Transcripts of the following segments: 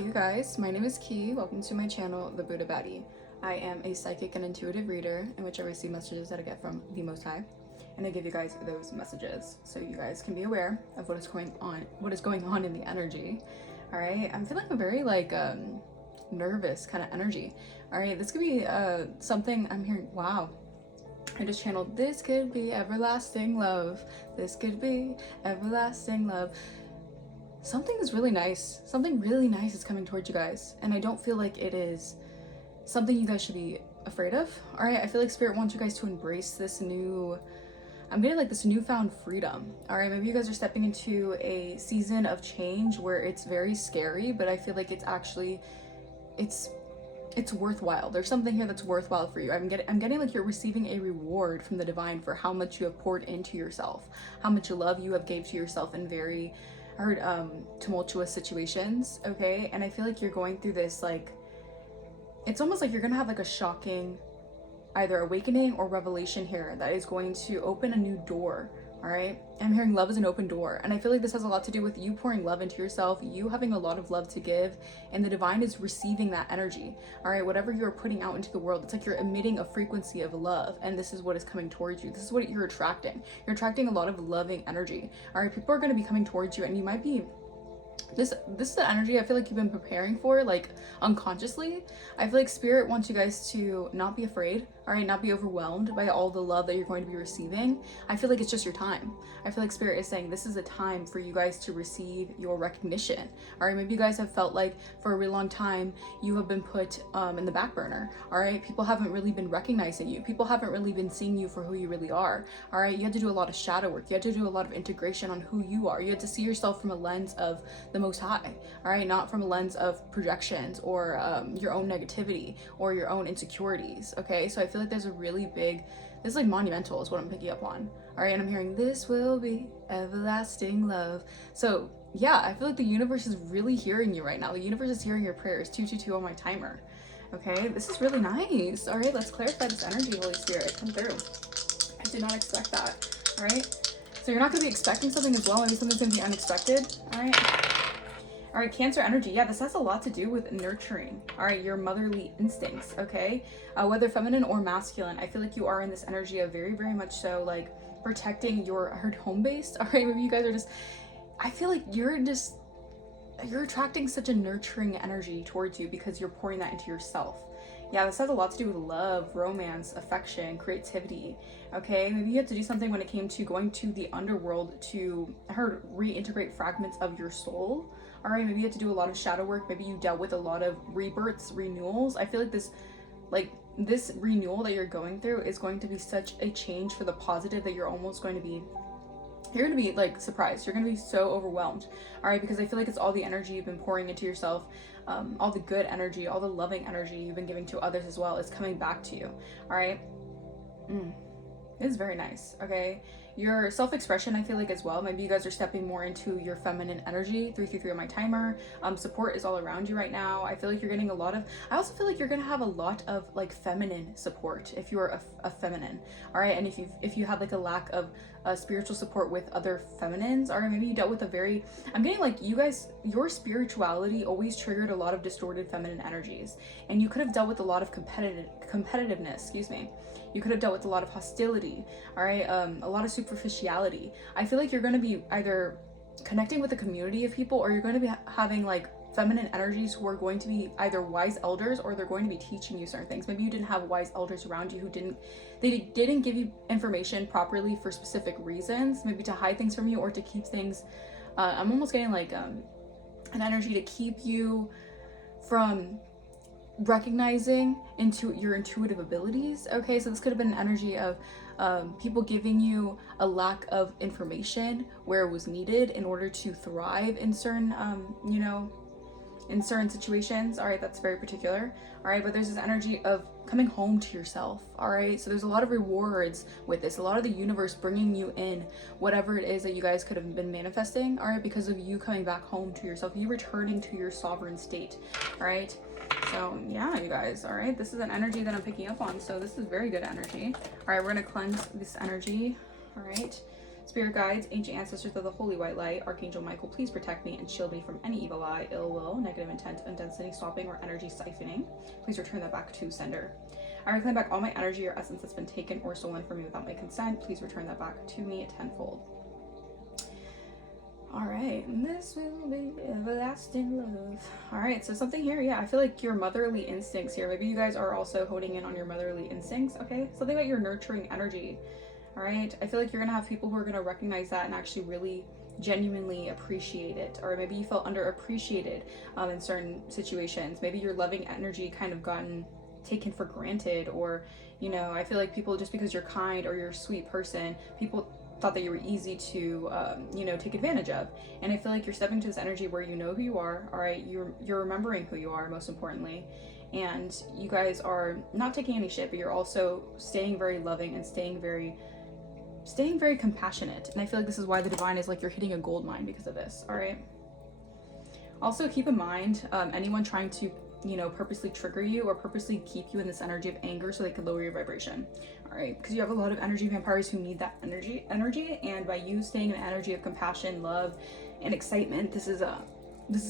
Hey you guys, my name is Ki. Welcome to my channel, The Buddha Baddie. I am a psychic and intuitive reader in which I receive messages that I get from the Most High, and I give you guys those messages so you guys can be aware of what is going on in the energy. All right, I'm feeling a very nervous kind of energy. All right, this could be something I'm hearing. Wow, I just channeled, this could be everlasting love. This could be everlasting love. Something is really nice. Something really nice is coming towards you guys. And I don't feel like it is something you guys should be afraid of. All right, I feel like Spirit wants you guys to embrace this I'm getting like this newfound freedom. All right, maybe you guys are stepping into a season of change where it's very scary, but I feel like it's actually, it's worthwhile. There's something here that's worthwhile for you. I'm getting like you're receiving a reward from the divine for how much you have poured into yourself, how much love you have gave to yourself in very tumultuous situations. Okay, and I feel like you're going through this, like, it's almost like you're gonna have like a shocking either awakening or revelation here that is going to open a new door. All right, I'm hearing love is an open door, and I feel like this has a lot to do with you pouring love into yourself, you having a lot of love to give, and the divine is receiving that energy. All right, whatever you're putting out into the world, it's like you're emitting a frequency of love, and this is what is coming towards you. This is what you're attracting. You're attracting a lot of loving energy. All right, people are going to be coming towards you, and you might be this is the energy I feel like you've been preparing for, like unconsciously. I feel like Spirit wants you guys to not be afraid, all right, not be overwhelmed by all the love that you're going to be receiving. I feel like it's just your time. I feel like Spirit is saying this is a time for you guys to receive your recognition. All right, maybe you guys have felt like for a really long time you have been put in the back burner. All right, people haven't really been recognizing you. People haven't really been seeing you for who you really are. All right, you had to do a lot of shadow work. You had to do a lot of integration on who you are. You had to see yourself from a lens of the Most High, all right, not from a lens of projections or your own negativity or your own insecurities. Okay, so I feel like there's a really big, this is like monumental is what I'm picking up on. All right, and I'm hearing this will be everlasting love. So yeah, I feel like the universe is really hearing you right now. The universe is hearing your prayers. 222 on my timer. Okay, this is really nice. All right, let's clarify this energy, Holy Spirit, come through. I did not expect that. All right, so you're not going to be expecting something as well. Maybe something's going to be unexpected. All right. All right, Cancer energy. Yeah, this has a lot to do with nurturing. All right, your motherly instincts, okay? Whether feminine or masculine, I feel like you are in this energy of very, very much so like protecting your home base. All right, maybe you guys are just, I feel like you're attracting such a nurturing energy towards you because you're pouring that into yourself. Yeah, this has a lot to do with love, romance, affection, creativity. Okay, maybe you had to do something when it came to going to the underworld to, I heard, reintegrate fragments of your soul. All right, maybe you had to do a lot of shadow work. Maybe you dealt with a lot of rebirths, renewals. I feel like this renewal that you're going through is going to be such a change for the positive that you're going to be like surprised. You're going to be so overwhelmed. All right, because I feel like it's all the energy you've been pouring into yourself, all the good energy, all the loving energy you've been giving to others as well is coming back to you. All right. It's very nice. Okay, your self-expression, I feel like as well, maybe you guys are stepping more into your feminine energy. 333 on my timer. Support is all around you right now. I feel like you're getting a lot of, I also feel like you're gonna have a lot of like feminine support if you're a feminine. All right, and if you have like a lack of spiritual support with other feminines, or maybe you dealt with a very, I'm getting like you guys, your spirituality always triggered a lot of distorted feminine energies, and you could have dealt with a lot of competitiveness, excuse me. You could have dealt with a lot of hostility, all right, a lot of superficiality. I feel like you're going to be either connecting with a community of people, or you're going to be having like feminine energies who are going to be either wise elders, or they're going to be teaching you certain things. Maybe you didn't have wise elders around you who didn't give you information properly for specific reasons, maybe to hide things from you or to keep things, I'm almost getting like an energy to keep you from recognizing into your intuitive abilities. Okay, so this could have been an energy of people giving you a lack of information where it was needed in order to thrive in certain in certain situations. All right, that's very particular. All right, but there's this energy of coming home to yourself. All right, so there's a lot of rewards with this, a lot of the universe bringing you in whatever it is that you guys could have been manifesting, all right, because of you coming back home to yourself, you returning to your sovereign state. All right, so yeah, you guys, all right, this is an energy that I'm picking up on, so this is very good energy. All right, we're gonna cleanse this energy. All right, Spirit guides, ancient ancestors of the holy white light, Archangel Michael, please protect me and shield me from any evil eye, ill will, negative intent, intensity swapping, or energy siphoning. Please return that back to sender. I reclaim back all my energy or essence that's been taken or stolen from me without my consent. Please return that back to me tenfold. All right, and this will be everlasting love. All right, so something here, yeah, I feel like your motherly instincts here. Maybe you guys are also honing in on your motherly instincts, okay? Something about your nurturing energy, all right? I feel like you're gonna have people who are gonna recognize that and actually really genuinely appreciate it. Or maybe you felt underappreciated in certain situations. Maybe your loving energy kind of gotten taken for granted, or, you know, I feel like people, just because you're kind or you're a sweet person, people thought that you were easy to you know, take advantage of. And I feel like you're stepping into this energy where you know who you are, all right? You're remembering who you are, most importantly, and you guys are not taking any shit, but you're also staying very loving and staying very compassionate. And I feel like this is why the divine is like, you're hitting a gold mine because of this, all right? Also keep in mind, anyone trying to, you know, purposely trigger you or purposely keep you in this energy of anger so they could lower your vibration, all right? Because you have a lot of energy vampires who need that energy, and by you staying in an energy of compassion, love, and excitement, this is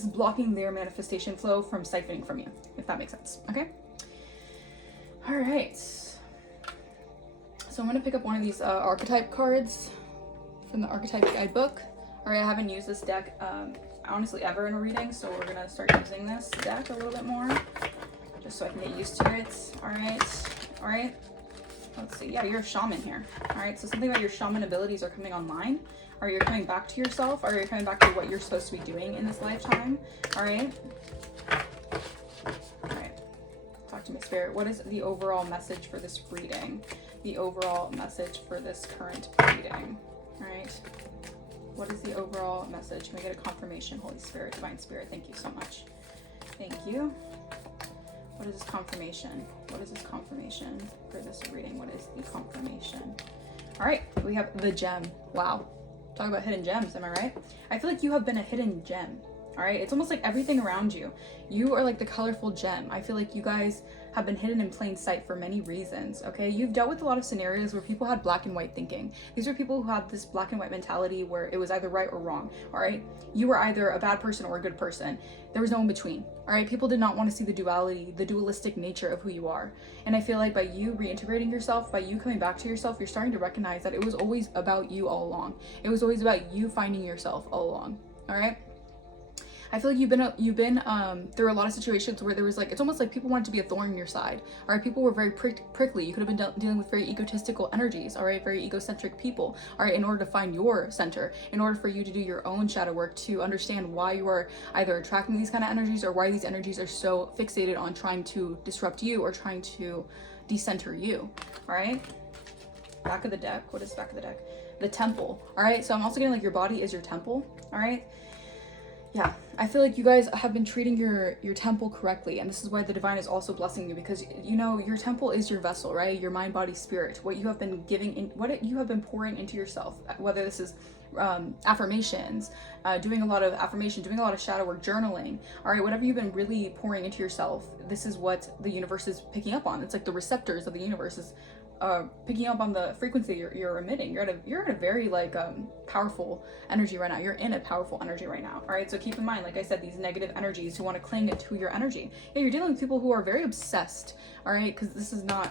blocking their manifestation flow from siphoning from you, if that makes sense, okay? All right, so I'm gonna pick up one of these archetype cards from the archetype guidebook. All right, I haven't used this deck honestly ever in a reading, so we're gonna start using this deck a little bit more just so I can get used to it. All right, let's see. Yeah, you're a shaman here. All right, so something about your shaman abilities are coming online, or you're coming back to yourself, or you're coming back to what you're supposed to be doing in this lifetime. All right, talk to me, Spirit. What is the overall message for this reading? The overall message for this current reading. All right, what is the overall message? Can we get a confirmation? Holy Spirit, Divine Spirit, thank you so much. Thank you. What is this confirmation? What is this confirmation for this reading? What is the confirmation? All right, we have the gem. Wow, talk about hidden gems, am I right? I feel like you have been a hidden gem. All right, it's almost like everything around you, you are like the colorful gem. I feel like you guys have been hidden in plain sight for many reasons, okay? You've dealt with a lot of scenarios where people had black and white thinking. These are people who had this black and white mentality where it was either right or wrong, all right? You were either a bad person or a good person. There was no in between, all right? People did not want to see the duality, the dualistic nature of who you are. And I feel like by you reintegrating yourself, by you coming back to yourself, you're starting to recognize that it was always about you all along. It was always about you finding yourself all along, all right? I feel like you've been through a lot of situations where there was like, it's almost like people wanted to be a thorn in your side, all right? People were very prickly. You could have been dealing with very egotistical energies, all right? Very egocentric people, all right? In order to find your center, in order for you to do your own shadow work, to understand why you are either attracting these kind of energies or why these energies are so fixated on trying to disrupt you or trying to decenter you, all right? Back of the deck. What is back of the deck? The temple, all right? So I'm also getting like your body is your temple, all right? Yeah, I feel like you guys have been treating your temple correctly, and this is why the divine is also blessing you, because you know your temple is your vessel, right? Your mind, body, spirit. What you have been giving in, what you have been pouring into yourself, whether this is affirmations, doing a lot of affirmation, doing a lot of shadow work, journaling, all right? Whatever you've been really pouring into yourself, this is what the universe is picking up on. It's like the receptors of the universe is picking up on the frequency you're emitting. You're at a very like powerful energy right now. You're in a powerful energy right now, all right? So keep in mind, like I said, these negative energies who want to cling to your energy. Yeah, you're dealing with people who are very obsessed, all right? Because this is not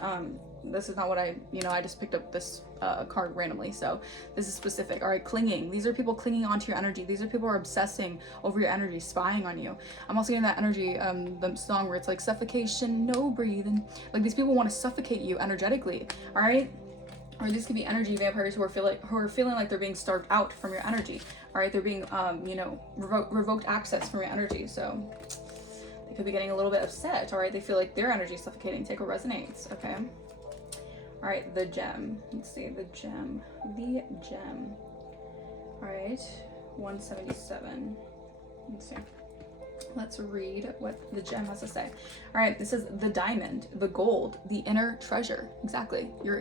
what I just picked up this card randomly, so this is specific. All right, clinging. These are people clinging onto your energy. These are people who are obsessing over your energy, spying on you. I'm also getting that energy, the song where it's like suffocation, no breathing. Like these people want to suffocate you energetically, all right? Or these could be energy vampires who are feeling like they're being starved out from your energy, all right? They're being revoked access from your energy, so they could be getting a little bit upset, all right? They feel like their energy is suffocating. Take what resonates, okay? All right, the gem. Let's see, the gem. All right, 177. Let's see. Let's read what the gem has to say. All right, this is the diamond, the gold, the inner treasure. Exactly. You're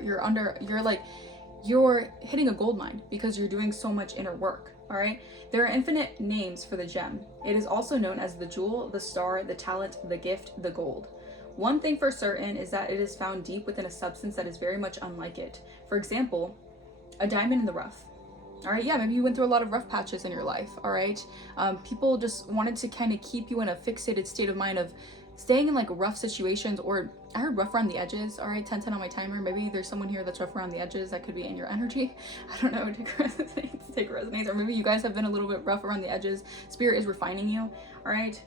hitting a gold mine because you're doing so much inner work. All right. There are infinite names for the gem. It is also known as the jewel, the star, the talent, the gift, the gold. One thing for certain is that it is found deep within a substance that is very much unlike it. For example, a diamond in the rough. All right, yeah, maybe you went through a lot of rough patches in your life, all right? People just wanted to kind of keep you in a fixated state of mind of staying in like rough situations, or I heard rough around the edges, all right? 10 on my timer. Maybe there's someone here that's rough around the edges. That could be in your energy. I don't know, take resonance. Or maybe you guys have been a little bit rough around the edges. Spirit is refining you, all right?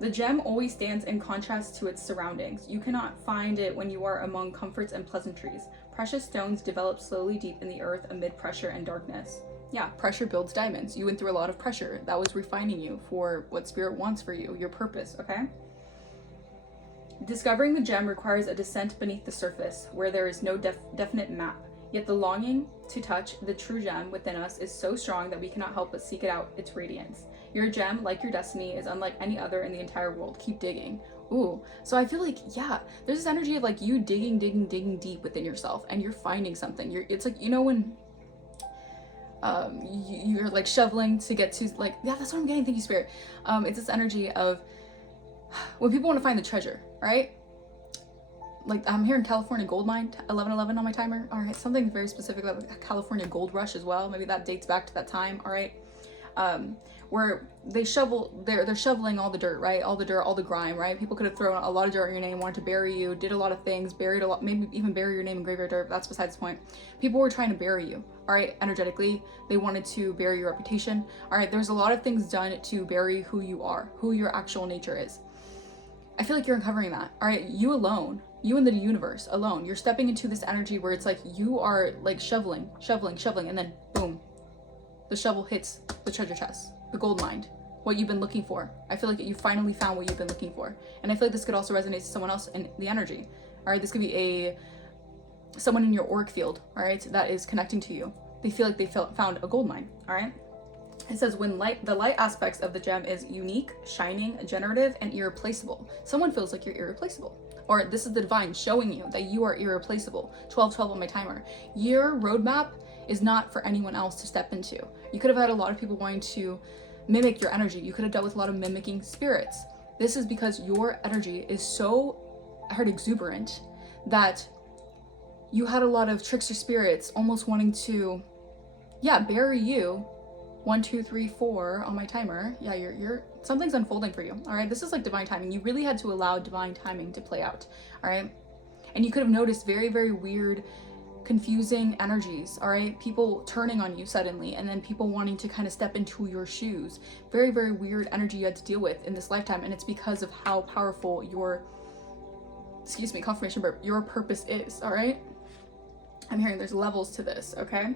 The gem always stands in contrast to its surroundings. You cannot find it when you are among comforts and pleasantries. Precious stones develop slowly deep in the earth amid pressure and darkness. Yeah, pressure builds diamonds. You went through a lot of pressure. That was refining you for what spirit wants for you, your purpose, okay? Discovering the gem requires a descent beneath the surface, where there is no definite map. Yet the longing to touch the true gem within us is so strong that we cannot help but seek it out, its radiance. Your gem, like your destiny, is unlike any other in the entire world. Keep digging. Ooh, so I feel like, yeah, there's this energy of like you digging deep within yourself, and you're finding something. It's like, you know, when you're like shoveling to get to, like, yeah, that's what I'm getting. Thank you, Spirit. It's this energy of when people want to find the treasure, right? Like I'm here in California gold mine, 1111 on my timer. All right, something very specific about the California gold rush as well. Maybe that dates back to that time. All right, where they they're shoveling all the dirt, right? All the dirt, all the grime, right? People could have thrown a lot of dirt in your name, wanted to bury you, did a lot of things, buried a lot, maybe even bury your name in graveyard dirt. That's besides the point. People were trying to bury you, all right? Energetically, they wanted to bury your reputation. All right, there's a lot of things done to bury who you are, who your actual nature is. I feel like you're uncovering that, all right? You alone, you and the universe alone, you're stepping into this energy where it's like you are like shoveling, and then boom, the shovel hits the treasure chest, the gold mine, what you've been looking for. I feel like you finally found what you've been looking for. And I feel like this could also resonate to someone else in the energy, all right? This could be someone in your auric field, all right, that is connecting to you. They feel like they found a gold mine, all right? It says when the light aspects of the gem is unique, shining, generative, and irreplaceable. Someone feels like you're irreplaceable. Or this is the divine showing you that you are irreplaceable. 1212 on my timer. Your roadmap is not for anyone else to step into. You could have had a lot of people wanting to mimic your energy. You could have dealt with a lot of mimicking spirits. This is because your energy is so, I heard, exuberant, that you had a lot of trickster spirits almost wanting to, yeah, bury you. 1, 2, 3, 4 on my timer. Yeah, you're something's unfolding for you. All right, this is like divine timing. You really had to allow divine timing to play out. All right, and you could have noticed very, very weird, confusing energies. All right, people turning on you suddenly, and then people wanting to kind of step into your shoes. Very, very weird energy you had to deal with in this lifetime, and it's because of how powerful your, excuse me, confirmation burp, your purpose is. All right, I'm hearing there's levels to this. Okay.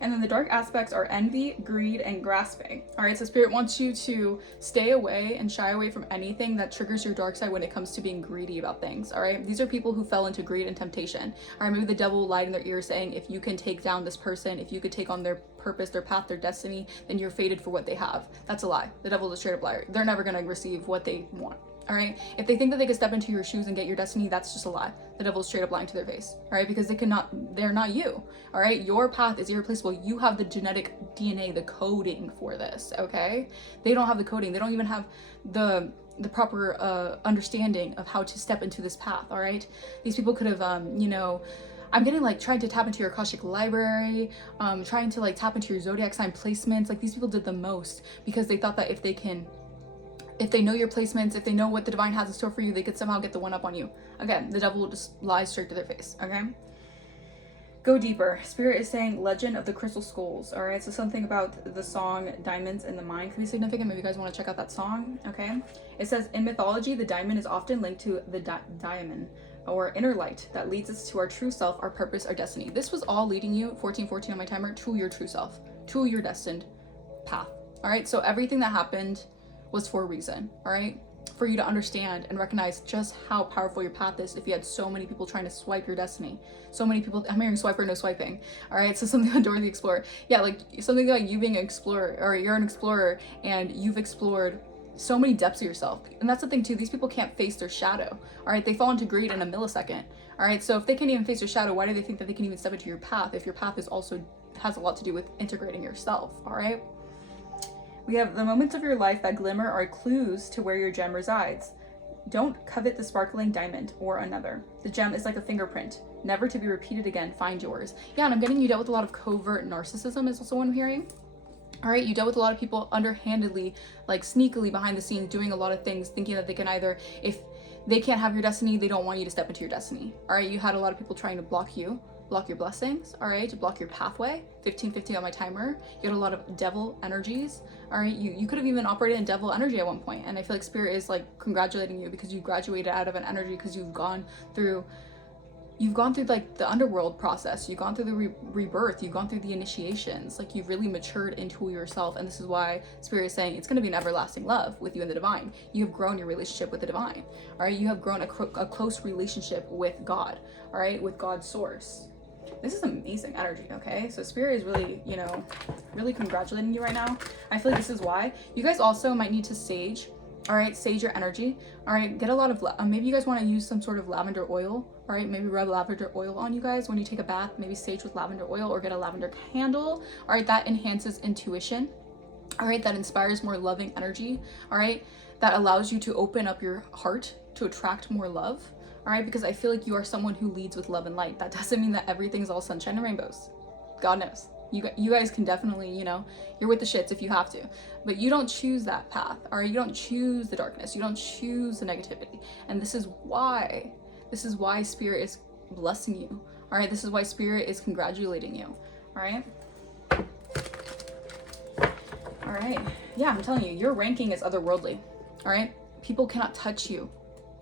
And then the dark aspects are envy, greed, and grasping. All right, so Spirit wants you to stay away and shy away from anything that triggers your dark side when it comes to being greedy about things. All right, these are people who fell into greed and temptation. All right, maybe the devil lied in their ear saying, if you can take down this person, if you could take on their purpose, their path, their destiny, then you're fated for what they have. That's a lie. The devil's a straight up liar. They're never going to receive what they want. All right, if they think that they could step into your shoes and get your destiny, that's just a lie. The devil's straight up lying to their face. All right, because they're not you. All right, your path is irreplaceable. You have the genetic DNA, the coding for this. Okay, they don't have the coding. They don't even have the proper understanding of how to step into this path. All right, these people could have you know, I'm getting like trying to tap into your Akashic library, trying to like tap into your zodiac sign placements. Like these people did the most because they thought that if they know your placements, if they know what the divine has in store for you, they could somehow get the one up on you. Again, the devil will just lie straight to their face, okay? Go deeper. Spirit is saying Legend of the Crystal Skulls, all right? So something about the song Diamonds in the Mind could be significant. Maybe you guys want to check out that song, okay? It says, in mythology, the diamond is often linked to the diamond, or inner light that leads us to our true self, our purpose, our destiny. This was all leading you, 1414 on my timer, to your true self, to your destined path, all right? So everything that happened was for a reason, all right? For you to understand and recognize just how powerful your path is if you had so many people trying to swipe your destiny. So many people, I'm hearing swiper, no swiping, all right? So something on Dora the Explorer. Yeah, like something like you being an explorer, or you're an explorer and you've explored so many depths of yourself. And that's the thing too, these people can't face their shadow, all right? They fall into greed in a millisecond, all right? So if they can't even face their shadow, why do they think that they can even step into your path if your path is also has a lot to do with integrating yourself, all right? We have the moments of your life that glimmer are clues to where your gem resides. Don't covet the sparkling diamond or another. The gem is like a fingerprint. never to be repeated again. Find yours. Yeah, and I'm getting you dealt with a lot of covert narcissism is also what I'm hearing. All right, you dealt with a lot of people underhandedly, like sneakily behind the scenes, doing a lot of things, thinking that they can either, if they can't have your destiny, they don't want you to step into your destiny. All right, you had a lot of people trying to block you, block your blessings, all right, to block your pathway. 1550 on my timer. You had a lot of devil energies. All right, you could have even operated in devil energy at one point, and I feel like spirit is like congratulating you because you graduated out of an energy, because you've gone through like the underworld process, you've gone through the rebirth, you've gone through the initiations, like you've really matured into yourself. And this is why spirit is saying it's going to be an everlasting love with you and the divine. You have grown your relationship with the divine. All right, you have grown a close relationship with God. All right, with God's source. This is amazing energy. Okay, so spirit is really, you know, really congratulating you right now. I feel like this is why you guys also might need to sage. All right, sage your energy. All right, get a lot of maybe you guys want to use some sort of lavender oil. All right, maybe rub lavender oil on you guys when you take a bath. Maybe sage with lavender oil, or get a lavender candle. All right, that enhances intuition. All right, that inspires more loving energy. All right, that allows you to open up your heart to attract more love. All right, because I feel like you are someone who leads with love and light. That doesn't mean that everything's all sunshine and rainbows. God knows. You guys can definitely, you know, you're with the shits if you have to, but you don't choose that path. All right, you don't choose the darkness, you don't choose the negativity. And this is why spirit is blessing you. All right, this is why spirit is congratulating you. All right, yeah, I'm telling you, your ranking is otherworldly. All right, people cannot touch you.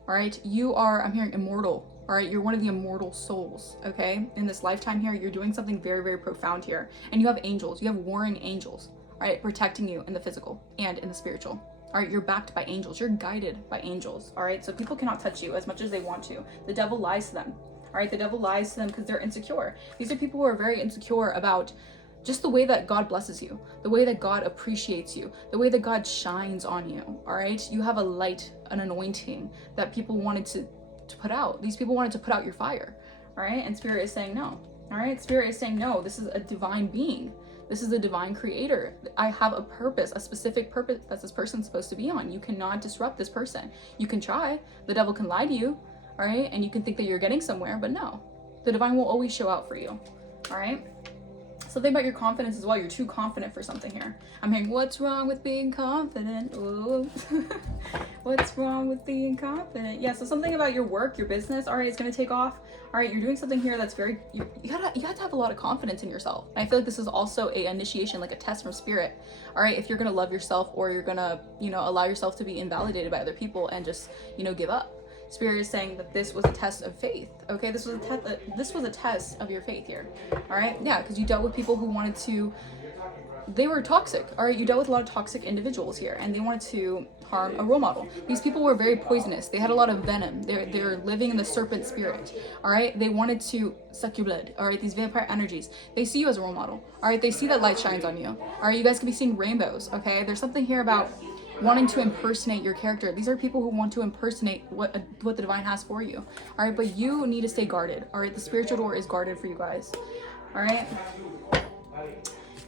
All right, you are, I'm hearing, immortal. All right, you're one of the immortal souls, okay? In this lifetime here, you're doing something very, very profound here. And you have angels, you have warring angels, all right, protecting you in the physical and in the spiritual. All right, you're backed by angels, you're guided by angels, all right? So people cannot touch you as much as they want to. The devil lies to them, all right? The devil lies to them because they're insecure. These are people who are very insecure about just the way that God blesses you, the way that God appreciates you, the way that God shines on you, all right? You have a light, an anointing that people wanted to put out. These people wanted to put out your fire, all right? And spirit is saying no, all right? Spirit is saying no, this is a divine being. This is a divine creator. I have a purpose, a specific purpose that this person's supposed to be on. You cannot disrupt this person. You can try, the devil can lie to you, all right? And you can think that you're getting somewhere, but no, the divine will always show out for you, all right? Something about your confidence as well. You're too confident for something here. I'm hearing, what's wrong with being confident? Ooh. What's wrong with being confident? Yeah, so something about your work, your business, all right, it's gonna take off. All right, you're doing something here that's very, you have to have a lot of confidence in yourself. And I feel like this is also a initiation, like a test from spirit. All right, if you're gonna love yourself, or you're gonna, you know, allow yourself to be invalidated by other people and just, you know, give up. Spirit is saying that this was a test of faith. Okay, this was a test of your faith here. All right, yeah, because you dealt with people who wanted to, they were toxic. All right, you dealt with a lot of toxic individuals here, and they wanted to harm a role model. These people were very poisonous. They had a lot of venom. They're living in the serpent spirit. All right, they wanted to suck your blood. All right, these vampire energies. They see you as a role model. All right, they see that light shines on you. All right, you guys could be seeing rainbows. Okay, there's something here about wanting to impersonate your character. These are people who want to impersonate what the divine has for you. All right, but you need to stay guarded. All right, the spiritual door is guarded for you guys. All right,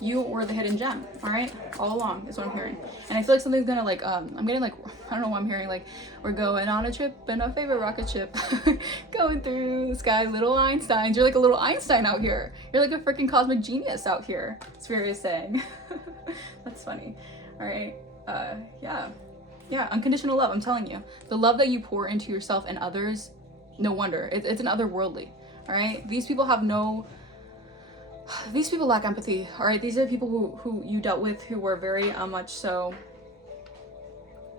you were the hidden gem. All right, all along is what I'm hearing. And I feel like something's gonna like I'm getting like, I don't know what I'm hearing, like we're going on a trip in our favorite rocket ship going through the sky, little Einsteins. You're like a little Einstein out here. You're like a freaking cosmic genius out here, Spirit is saying. That's funny. All right. Yeah, unconditional love. I'm telling you, the love that you pour into yourself and others, no wonder it's an otherworldly. All right, these people lack empathy. All right, these are people who you dealt with who were very much so,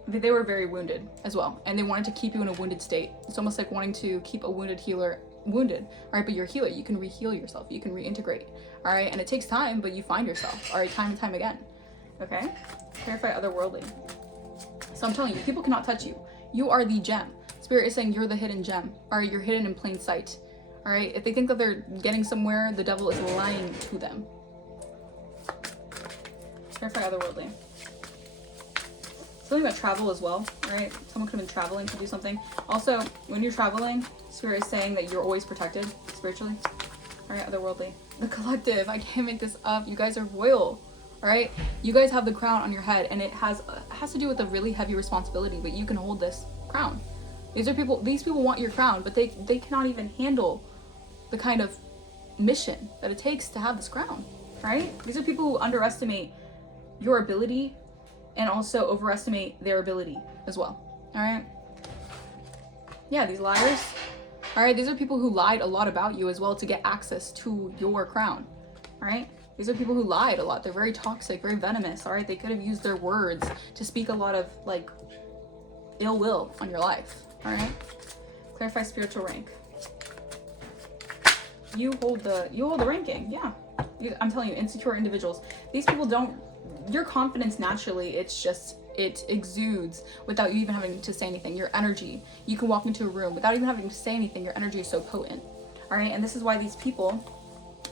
they were very wounded as well, and they wanted to keep you in a wounded state. It's almost like wanting to keep a wounded healer wounded. All right, but you're a healer, you can re-heal yourself, you can reintegrate. All right, and it takes time, but you find yourself. All right, time and time again. Okay, clarify otherworldly. So I'm telling you, people cannot touch you. You are the gem. Spirit is saying you're the hidden gem. All right, you're hidden in plain sight. All right, if they think that they're getting somewhere, the devil is lying to them. Clarify otherworldly. Something about travel as well. All right, someone could have been traveling to do something. Also, when you're traveling, Spirit is saying that you're always protected spiritually. All right, otherworldly. The collective. I can't make this up. You guys are royal. All right, you guys have the crown on your head, and it has to do with a really heavy responsibility, but you can hold this crown. These people want your crown, but they cannot even handle the kind of mission that it takes to have this crown, right? These are people who underestimate your ability and also overestimate their ability as well, all right? Yeah, these liars, all right? These are people who lied a lot about you as well to get access to your crown, all right? These are people who lied a lot. They're very toxic, very venomous, all right? They could have used their words to speak a lot of, like, ill will on your life, all right? Clarify spiritual rank. You hold the ranking, yeah. I'm telling you, insecure individuals. These people don't, your confidence naturally, it's just, it exudes without you even having to say anything. Your energy, you can walk into a room without even having to say anything. Your energy is so potent, all right? And this is why these people,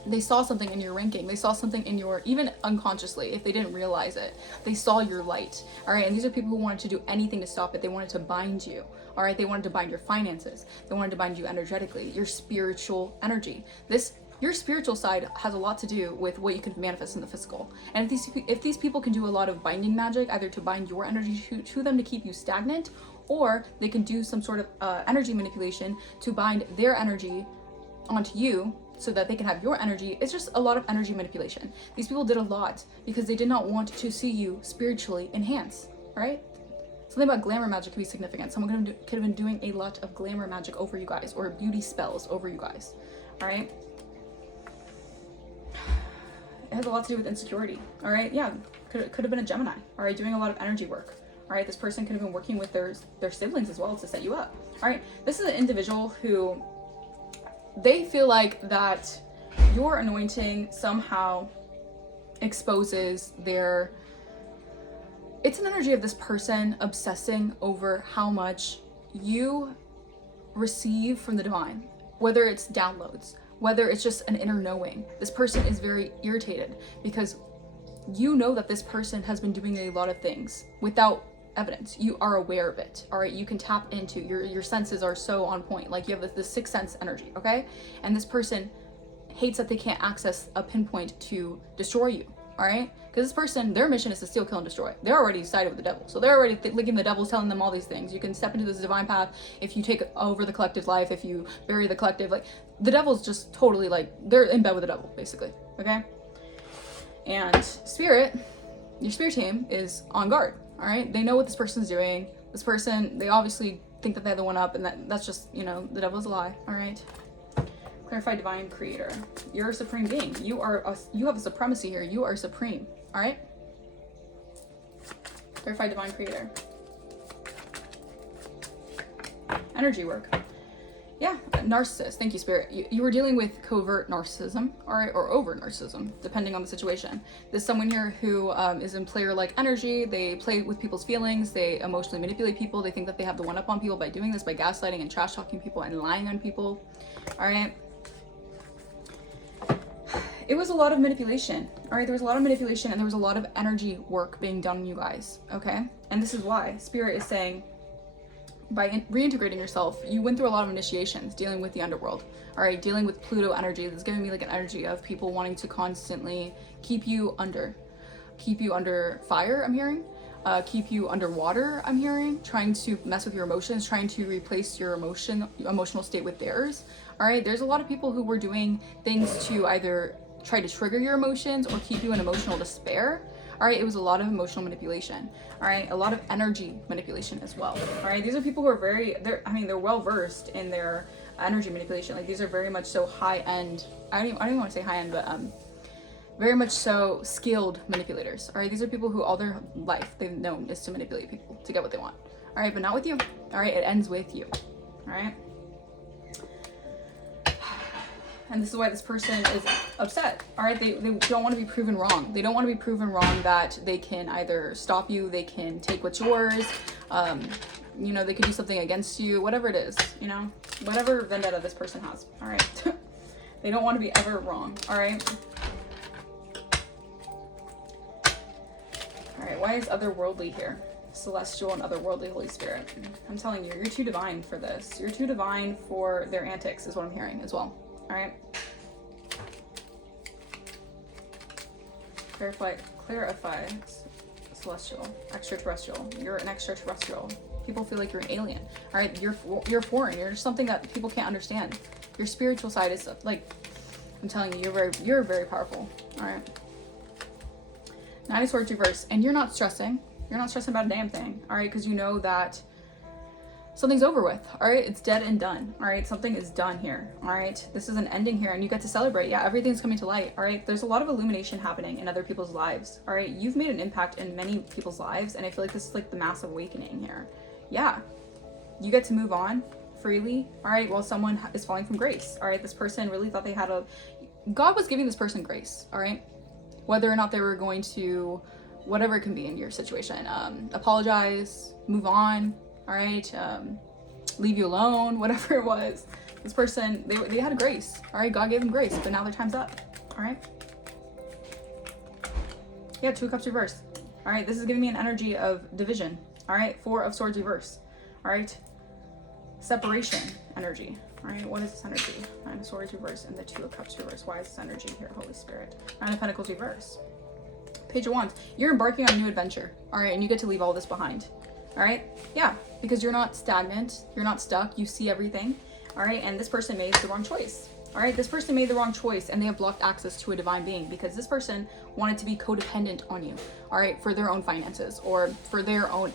they saw something in your ranking. They saw something in your, even unconsciously, if they didn't realize it, they saw your light, all right? And these are people who wanted to do anything to stop it. They wanted to bind you, all right? They wanted to bind your finances. They wanted to bind you energetically, your spiritual energy. Your spiritual side has a lot to do with what you can manifest in the physical. And if these people can do a lot of binding magic, either to bind your energy to them to keep you stagnant, or they can do some sort of energy manipulation to bind their energy onto you so that they can have your energy. It's just a lot of energy manipulation. These people did a lot because they did not want to see you spiritually enhance, right? Something about glamour magic could be significant. Someone could have been doing a lot of glamour magic over you guys, or beauty spells over you guys, all right? It has a lot to do with insecurity, all right? Yeah, could have been a Gemini, all right, doing a lot of energy work, all right? This person could have been working with their siblings as well to set you up, all right? This is an individual who, they feel like that your anointing somehow exposes their, it's an energy of this person obsessing over how much you receive from the divine, whether it's downloads, whether it's just an inner knowing. This person is very irritated because you know that this person has been doing a lot of things without evidence. You are aware of it, all right? You can tap into, your senses are so on point. Like you have this sixth sense energy, okay? And this person hates that they can't access a pinpoint to destroy you, all right? Because this person, their mission is to steal, kill, and destroy. They're already sided with the devil. So they're already linking the devil, telling them all these things. You can step into this divine path if you take over the collective life, if you bury the collective. Like, the devil's just totally like, they're in bed with the devil, basically, okay? And spirit, your spirit team is on guard, all right? They know what this person's doing. This person, they obviously think that they're the one up, and that's just, you know, the devil's a lie, all right? Clarify divine creator. You're a supreme being. You have a supremacy here. You are supreme, all right? Clarify divine creator. Energy work. Yeah, narcissist. Thank you, spirit. You were dealing with covert narcissism, all right, or overt narcissism, depending on the situation. There's someone here who is in player-like energy. They play with people's feelings. They emotionally manipulate people. They think that they have the one-up on people by doing this, by gaslighting and trash-talking people and lying on people, all right? It was a lot of manipulation, all right? There was a lot of manipulation and there was a lot of energy work being done on you guys, okay? And this is why Spirit is saying, by reintegrating yourself, you went through a lot of initiations dealing with the underworld, all right? Dealing with Pluto energy. That's giving me like an energy of people wanting to constantly keep you under fire, I'm hearing. Keep you underwater, I'm hearing. Trying to mess with your emotions, trying to replace your emotional state with theirs, all right? There's a lot of people who were doing things to either try to trigger your emotions or keep you in emotional despair, all right? It was a lot of emotional manipulation, all right? A lot of energy manipulation as well, all right? These are people who are they're well versed in their energy manipulation. Like, these are very much so high end. I don't even want to say high end, but very much so skilled manipulators, all right? These are people who all their life they've known is to manipulate people to get what they want, all right? But not with you, all right? It ends with you, all right? And this is why this person is upset, all right? They don't want to be proven wrong. They don't want to be proven wrong that they can either stop you, they can take what's yours, you know, they could do something against you, whatever it is, you know, whatever vendetta this person has, all right? They don't want to be ever wrong, all right? All right, why is otherworldly here? Celestial and otherworldly Holy Spirit. I'm telling you, you're too divine for this. You're too divine for their antics, is what I'm hearing as well. All right. Clarify, celestial, extraterrestrial. You're an extraterrestrial. People feel like you're an alien. All right, you're foreign. You're just something that people can't understand. Your spiritual side is like, I'm telling you, you're very powerful. All right. Nine of Swords reverse, and you're not stressing. You're not stressing about a damn thing. All right, because you know that something's over with. All right, it's dead and done. All right, something is done here. All right, this is an ending here, and you get to celebrate. Yeah, everything's coming to light. All right, there's a lot of illumination happening in other people's lives. All right, you've made an impact in many people's lives, and I feel like this is like the massive awakening here. Yeah, you get to move on freely. All right, while someone is falling from grace. All right, this person really thought they had God was giving this person grace. All right, whether or not they were going to, whatever it can be in your situation, apologize, move on. All right, leave you alone, whatever it was. This person, they had a grace. All right, God gave them grace, but now their time's up. All right. Yeah, Two of Cups reverse. All right, this is giving me an energy of division. All right, Four of Swords reverse. All right, separation energy. All right, what is this energy? Nine of Swords reverse and the Two of Cups reverse. Why is this energy here, Holy Spirit? Nine of Pentacles reverse. Page of Wands. You're embarking on a new adventure. All right, and you get to leave all this behind. All right, yeah, because you're not stagnant, you're not stuck, you see everything. All right, and this person made the wrong choice. All right, this person made the wrong choice, and they have blocked access to a divine being because this person wanted to be codependent on you. All right, for their own finances or for their own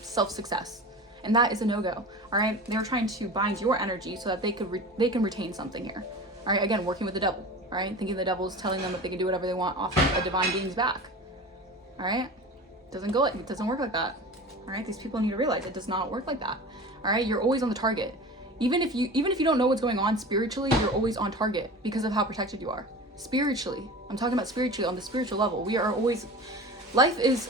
self-success, and that is a no-go. All right, they're trying to bind your energy so that they can retain something here. All right, again, working with the devil. All right, thinking the devil is telling them that they can do whatever they want off of a divine being's back. All right, it doesn't work like that. All right, these people need to realize it does not work like that. All right, you're always on the target. Even if you don't know what's going on spiritually, you're always on target because of how protected you are. Spiritually, I'm talking about spiritually, on the spiritual level. We are always, it's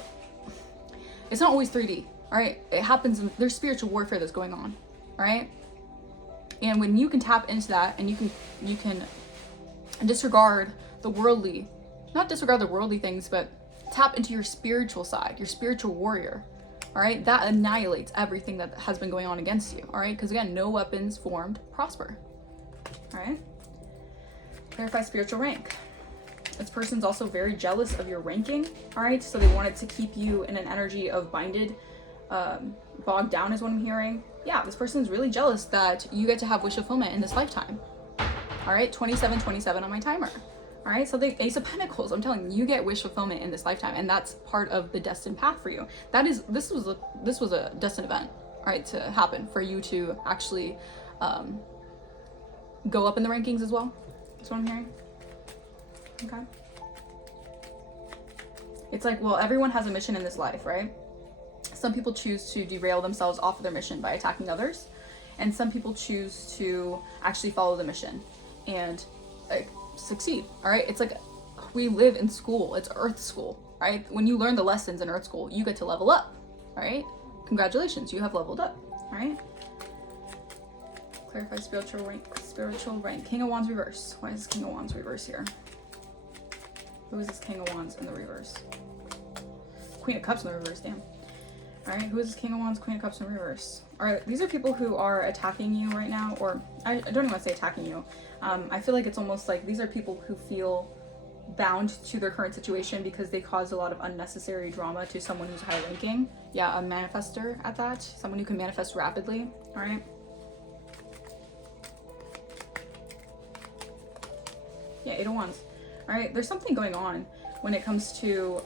not always 3D. All right, it happens, there's spiritual warfare that's going on. All right, and when you can tap into that and you can disregard the worldly, not disregard the worldly things, but tap into your spiritual side, your spiritual warrior. All right, that annihilates everything that has been going on against you. All right, because again, no weapons formed prosper. All right, clarify spiritual rank. This person's also very jealous of your ranking. All right, so they wanted to keep you in an energy of bogged down is what I'm hearing. Yeah, this person's really jealous that you get to have wish fulfillment in this lifetime. All right, 27 on my timer. All right, so the Ace of Pentacles, I'm telling you, you get wish fulfillment in this lifetime, and that's part of the destined path for you. This was a destined event, all right, to happen for you to actually go up in the rankings as well. That's what I'm hearing. Okay. It's like, well, everyone has a mission in this life, right? Some people choose to derail themselves off of their mission by attacking others, and some people choose to actually follow the mission and succeed. All right, it's like we live in school. It's Earth school, right? When you learn the lessons in Earth school, you get to level up. All right, congratulations, you have leveled up. All right, clarify spiritual rank. King of Wands reverse. Why is this King of Wands reverse here? Who is this King of Wands in the reverse? Queen of Cups in the reverse. Damn. All right, who is this King of Wands, Queen of Cups in reverse? All right, these are people who are attacking you right now, or I don't even want to say attacking you. I feel like it's almost like these are people who feel bound to their current situation because they caused a lot of unnecessary drama to someone who's high ranking. Yeah, a manifester at that. Someone who can manifest rapidly. All right. Yeah, Eight of Wands. All right, there's something going on when it comes to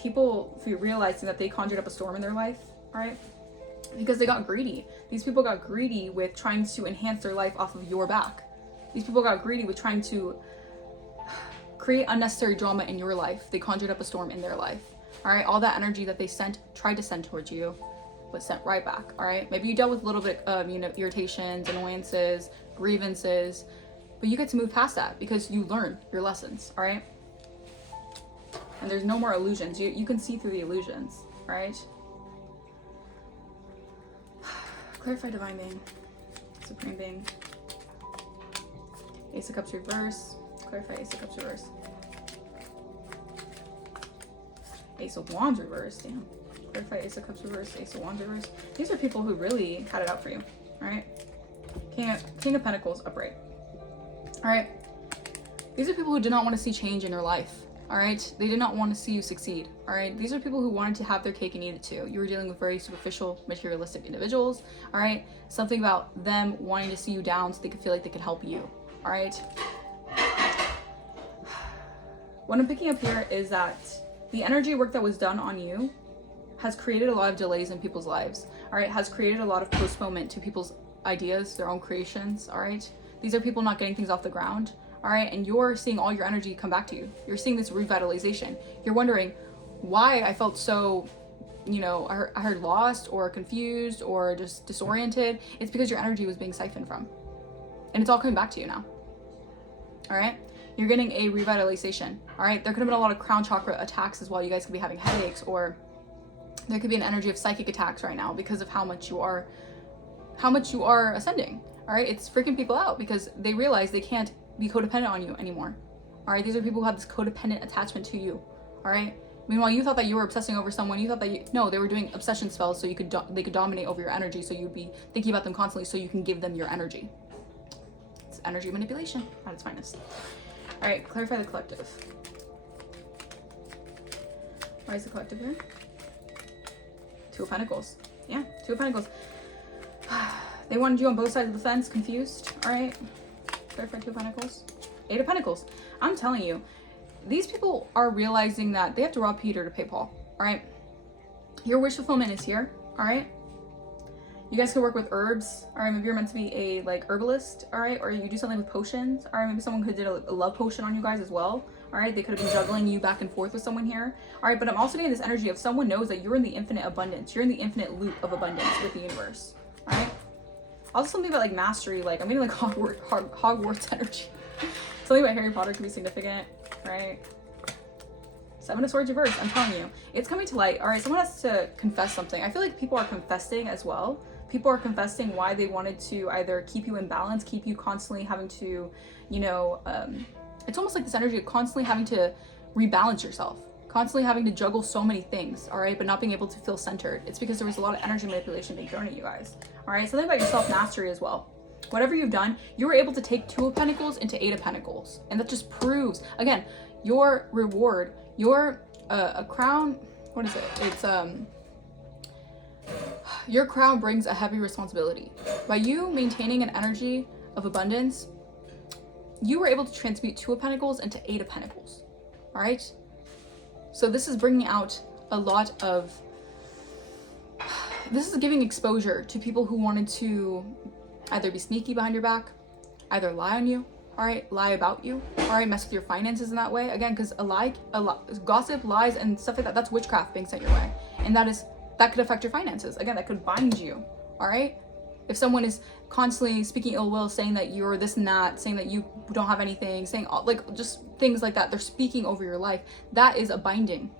people realizing that they conjured up a storm in their life. All right, because they got greedy. These people got greedy with trying to enhance their life off of your back. These people got greedy with trying to create unnecessary drama in your life. They conjured up a storm in their life. All right, all that energy that they tried to send towards you was sent right back. All right, maybe you dealt with a little bit of irritations, annoyances, grievances, but you get to move past that because you learn your lessons. All right, and there's no more illusions. You can see through the illusions. Right. Clarify divine being, supreme being. Ace of Cups reverse. Clarify Ace of Cups reverse. Ace of Wands reverse. Damn. Clarify Ace of Cups reverse. Ace of Wands reverse. These are people who really had it out for you. All right. King of Pentacles upright. All right. These are people who do not want to see change in their life. All right, they did not want to see you succeed. All right, these are people who wanted to have their cake and eat it too. You were dealing with very superficial, materialistic individuals. All right, something about them wanting to see you down so they could feel like they could help you. All right, what I'm picking up here is that the energy work that was done on you has created a lot of delays in people's lives. All right, has created a lot of postponement to people's ideas, their own creations. All right, these are people not getting things off the ground. All right, and you're seeing all your energy come back to you. You're seeing this revitalization. You're wondering why I felt so, you know, I heard lost or confused or just disoriented. It's because your energy was being siphoned from. And it's all coming back to you now. All right, you're getting a revitalization. All right, there could have been a lot of crown chakra attacks as well. You guys could be having headaches, or there could be an energy of psychic attacks right now because of how much you are ascending. All right, it's freaking people out because they realize they can't be codependent on you anymore. All right, these are people who have this codependent attachment to you. All right, meanwhile you thought that you were obsessing over someone. You thought that no, they were doing obsession spells so they could dominate over your energy, so you'd be thinking about them constantly so you can give them your energy. It's energy manipulation at its finest. All right, clarify the collective. Why is the collective here? Two of Pentacles. Yeah, Two of Pentacles. They wanted you on both sides of the fence, confused. All right, clarify Two of Pentacles. Eight of Pentacles. I'm telling you, these people are realizing that they have to rob Peter to pay Paul. All right, your wish fulfillment is here. All right, you guys could work with herbs. All right, maybe you're meant to be a like herbalist. All right, or you do something with potions. All right, maybe someone could do a love potion on you guys as well. All right, they could have been juggling you back and forth with someone here. All right, but I'm also getting this energy of someone knows that you're in the infinite abundance. You're in the infinite loop of abundance with the universe. All right. Also something about like mastery, like I'm getting like Hogwarts energy. Something about Harry Potter could be significant, right? Seven of Swords reversed. I'm telling you, it's coming to light. All right, someone has to confess something. I feel like people are confessing as well. People are confessing why they wanted to either keep you in balance, keep you constantly having to, you know, it's almost like this energy of constantly having to rebalance yourself, constantly having to juggle so many things, all right, but not being able to feel centered. It's because there was a lot of energy manipulation being thrown at you guys, all right? Something about your self-mastery as well. Whatever you've done, you were able to take Two of Pentacles into Eight of Pentacles, and that just proves, again, your reward, your a crown, what is it? It's your crown brings a heavy responsibility. By you maintaining an energy of abundance, you were able to transmute Two of Pentacles into Eight of Pentacles, all right? So this is bringing out a lot of, this is giving exposure to people who wanted to either be sneaky behind your back, either lie on you, all right, lie about you, all right, mess with your finances in that way. Again, because gossip, lies, and stuff like that, that's witchcraft being sent your way. And that could affect your finances. Again, that could bind you, all right? If someone is constantly speaking ill will, saying that you're this and that, saying that you don't have anything, saying like just things like that, they're speaking over your life. That is a binding.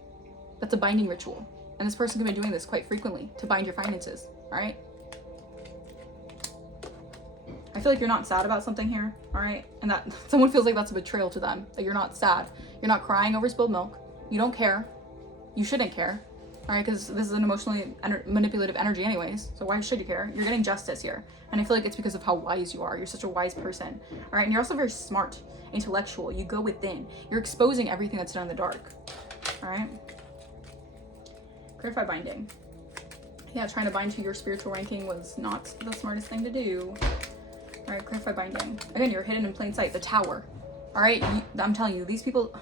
That's a binding ritual. And this person can be doing this quite frequently to bind your finances, all right? I feel like you're not sad about something here, all right? And that someone feels like that's a betrayal to them, that you're not sad. You're not crying over spilled milk. You don't care. You shouldn't care. All right, because this is an emotionally manipulative energy anyways, so why should you care? You're getting justice here, and I feel like it's because of how wise you are. You're such a wise person, all right? And you're also very smart, intellectual. You go within. You're exposing everything that's done in the dark, all right? Clarify binding. Yeah, trying to bind to your spiritual ranking was not the smartest thing to do. All right, clarify binding. Again, you're hidden in plain sight. The Tower, all right? I'm telling you, these people,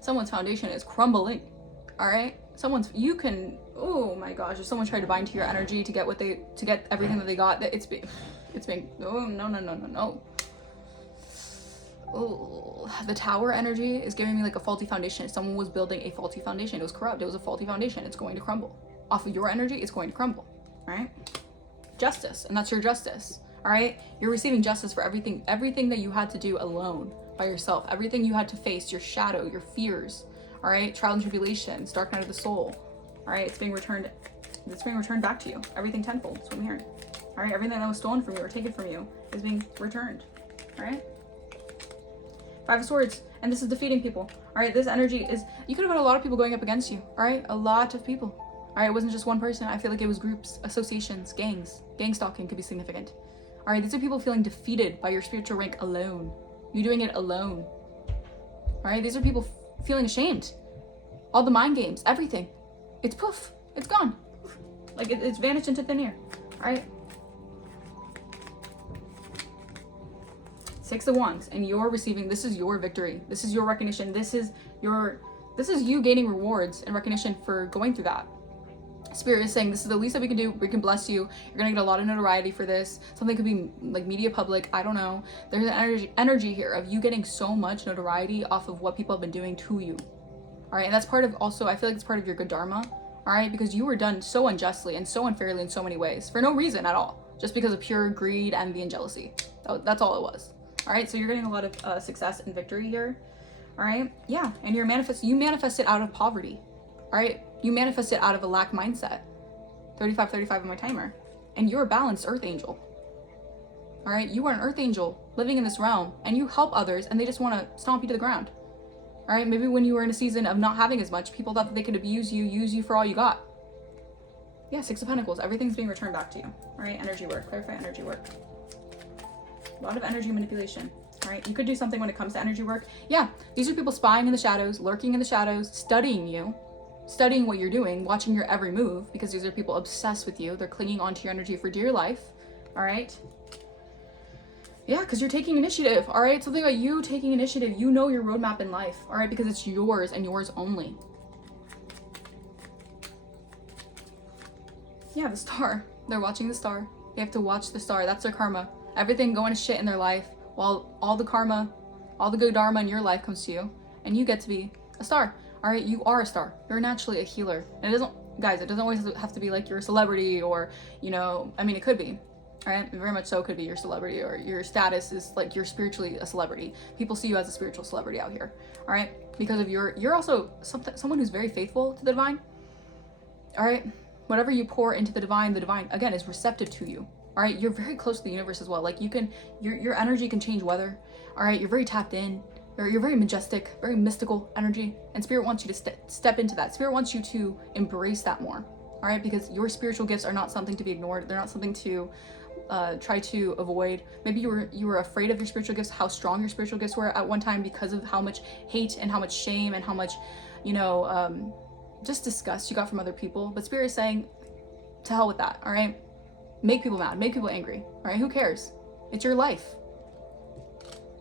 someone's foundation is crumbling, all right? Oh my gosh, if someone tried to bind to your energy to get everything that they got, that it's being, oh, no. Oh, the Tower energy is giving me like a faulty foundation. Someone was building a faulty foundation. It was corrupt. It was a faulty foundation. It's going to crumble. Off of your energy, it's going to crumble, all right? Justice, and that's your justice, all right? You're receiving justice for everything that you had to do alone, by yourself, everything you had to face, your shadow, your fears, all right, trial and tribulations, dark night of the soul, all right, it's being returned back to you, everything tenfold. That's what I'm hearing, all right? Everything that was stolen from you or taken from you is being returned, all right? Five of Swords, and this is defeating people, all right? This energy is, you could have had a lot of people going up against you, all right? A lot of people, all right? It wasn't just one person. I feel like it was groups, associations, gangs. Gang stalking could be significant, all right? These are people feeling defeated by your spiritual rank alone. You're doing it alone, all right? These are people feeling ashamed. All the mind games, everything. It's poof. It's gone. Like it's vanished into thin air. All right. Six of Wands, and you're receiving, this is your victory. This is your recognition. This is you gaining rewards and recognition for going through that. Spirit is saying this is the least that we can do. We can bless you. You're gonna get a lot of notoriety for this. Something could be like media public. I don't know. There's an energy here of you getting so much notoriety off of what people have been doing to you. All right, and that's part of also, I feel like it's part of your good dharma. All right, because you were done so unjustly and so unfairly in so many ways for no reason at all, just because of pure greed, envy, and jealousy. That's all it was. All right, so you're getting a lot of success and victory here. All right, yeah, and you manifested out of poverty. All right, you manifested out of a lack mindset. 35 on my timer. And you're a balanced earth angel. All right, you are an earth angel living in this realm, and you help others, and they just want to stomp you to the ground. All right, maybe when you were in a season of not having as much, people thought that they could use you for all you got. Yeah, Six of Pentacles, everything's being returned back to you. All right, energy work, clarify energy work. A lot of energy manipulation. All right, you could do something when it comes to energy work. Yeah, these are people spying in the shadows, lurking in the shadows, studying you, studying what you're doing, watching your every move, because these are people obsessed with you. They're clinging onto your energy for dear life. All right. Yeah, because you're taking initiative. All right, something about you taking initiative. You know your roadmap in life. All right, because it's yours and yours only. Yeah, the star. They're watching the star. They have to watch the star. That's their karma. Everything going to shit in their life, while all the karma, all the good dharma in your life comes to you, and you get to be a star. All right, you are a star. You're naturally a healer. And it doesn't always have to be like you're a celebrity or, you know, I mean, it could be. All right, very much so could be your celebrity, or your status is like you're spiritually a celebrity. People see you as a spiritual celebrity out here. All right, because of you're also someone who's very faithful to the divine. All right, whatever you pour into the divine again is receptive to you. All right, you're very close to the universe as well. Like your energy can change weather. All right, you're very tapped in. You're very majestic, very mystical energy, and Spirit wants you to step into that. Spirit wants you to embrace that more. All right, because your spiritual gifts are not something to be ignored. They're not something to try to avoid. Maybe you were afraid of your spiritual gifts, how strong your spiritual gifts were at one time because of how much hate and how much shame and how much, you know, just disgust you got from other people. But Spirit is saying, to hell with that. All right, make people mad, make people angry. All right, who cares? It's your life.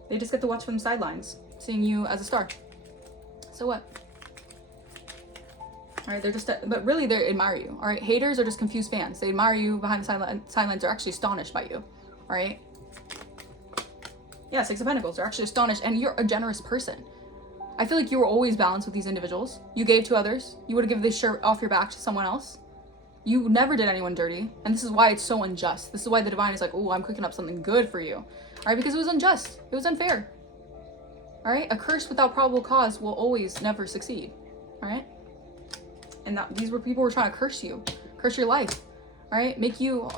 They just get to watch from the sidelines, seeing you as a star. So what? All right, but really they admire you. All right, haters are just confused fans. They admire you behind the sidelines. They're actually astonished by you. All right. Yeah, Six of Pentacles. They're actually astonished, and you're a generous person. I feel like you were always balanced with these individuals. You gave to others. You would have given this shirt off your back to someone else. You never did anyone dirty, and this is why it's so unjust. This is why the divine is like, oh, I'm cooking up something good for you. All right, because it was unjust. It was unfair. All right, a curse without probable cause will always never succeed. All right. And these were people who were trying to curse you, curse your life, all right? Make you,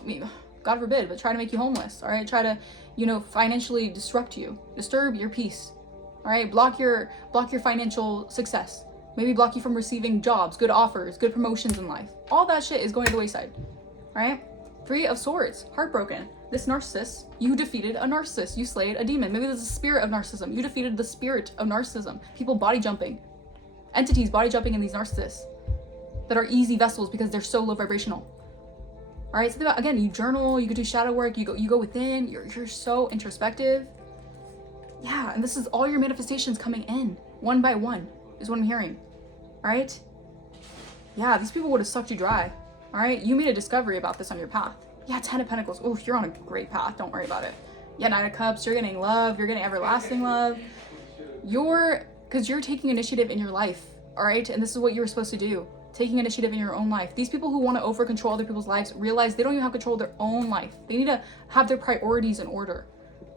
God forbid, but try to make you homeless, all right? Try to, you know, financially disrupt you, disturb your peace, all right? Block your financial success. Maybe block you from receiving jobs, good offers, good promotions in life. All that shit is going to the wayside, all right? Three of Swords, heartbroken. This narcissist, you defeated a narcissist. You slayed a demon. Maybe there's a spirit of narcissism. You defeated the spirit of narcissism. People body jumping, entities body jumping in these narcissists that are easy vessels because they're so low vibrational. All right, so again, you journal, you could do shadow work, you go within, you're so introspective. Yeah, and this is all your manifestations coming in, one by one, is what I'm hearing. All right? Yeah, these people would have sucked you dry. All right, you made a discovery about this on your path. Yeah, Ten of Pentacles. Oh, you're on a great path, don't worry about it. Yeah, Nine of Cups, you're getting love, you're getting everlasting love. Because you're taking initiative in your life, all right? And this is what you were supposed to do. Taking initiative in your own life. These people who want to over control other people's lives realize they don't even have control of their own life. They need to have their priorities in order.